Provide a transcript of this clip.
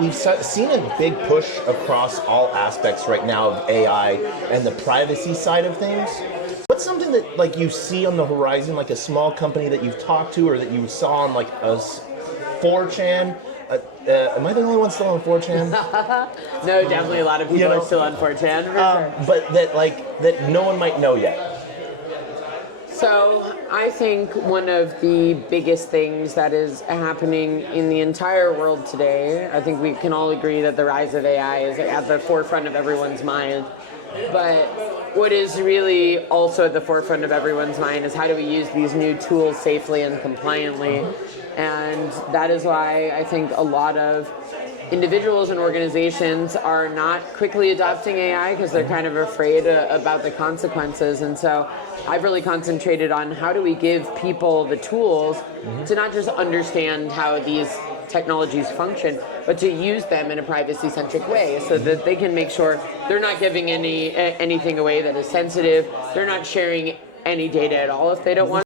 we've seen a big push across all aspects right now of AI and the privacy side of things. What's something that like you see on the horizon, like a small company that you've talked to or that you saw on like a 4chan? Am I the only one still on 4chan? No, definitely a lot of people are still on 4chan. For sure. But that no one might know yet. So I think one of the biggest things that is happening in the entire world today, I think we can all agree that the rise of AI is at the forefront of everyone's mind. But what is really also at the forefront of everyone's mind is how do we use these new tools safely and compliantly? And that is why I think a lot of individuals and organizations are not quickly adopting AI because they're kind of afraid about the consequences. And so I've really concentrated on how do we give people the tools to not just understand how these technologies function, but to use them in a privacy-centric way so that they can make sure they're not giving anything away that is sensitive, they're not sharing any data at all if they don't want